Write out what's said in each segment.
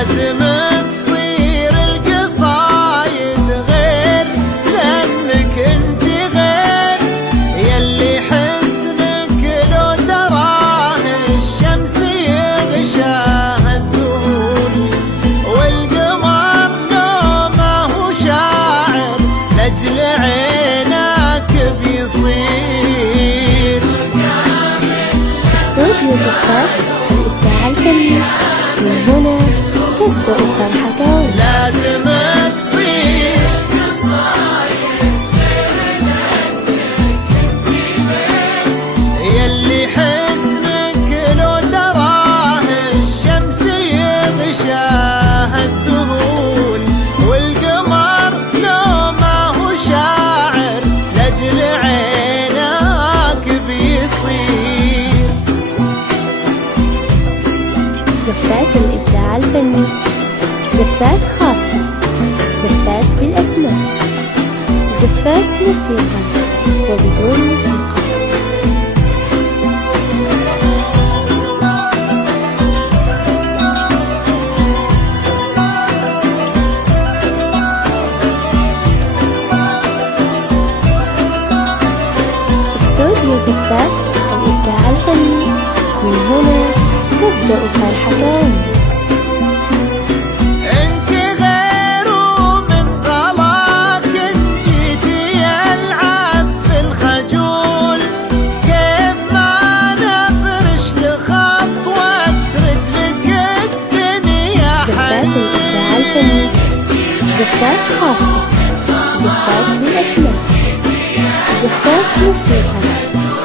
لازم تصير القصايد غير، لأنك انت غير، يلي حسنك لو تراه الشمس يغشاه الذهول، والقمر لو ما هو شاعر لأجل عينك بيصير. استوديو زفات الإبداع الفني، من هنا تبدأ فرحة. لازم تصير يلي حسنك لو تراه الشمس يغشاه الذهول، والقمر لو ما هو شاعر لأجل عينك بيصير. زفات الإبداع الفني، زفات خاصة، زفات بالأسماء، زفات موسيقى وبدون موسيقى. استوديو زفات الإبداع الفني، من هنا تبدأ فرحة. انت غير ومن غلاك جيتي العب في الخجول، كيف ما نفرش لخطوة رجلك الدنيا زفات حنين. الإبداع الفني، زفات خاصة، زفات بالأسماء، زفات موسيقى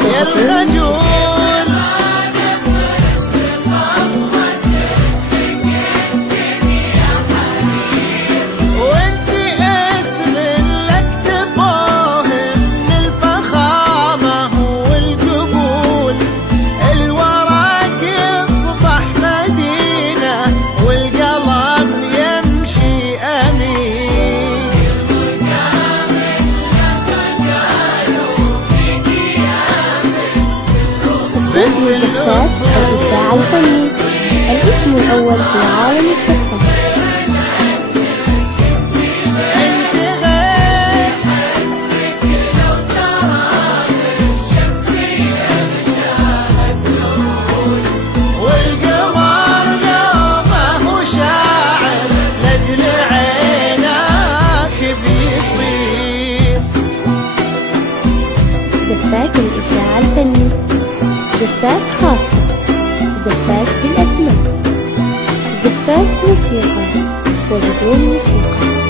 يا وبدون موسيقى. الخجول وانت اسم لك تبوه من الفخامة والقبول، الورق يصبح مدينة والقلم يمشي أمين. استوديو زفات الإبداع الفني، الاسم الأول في عالم الزفات. انت غير حسنك لو تراه الشمس يغشاها الذهول، والقمر لو ما هو شاعر لأجل عينك بيصير. زفات الإبداع الفني، زفات خاصة، زفات بالأسماء، زفات موسيقى وبدون موسيقى.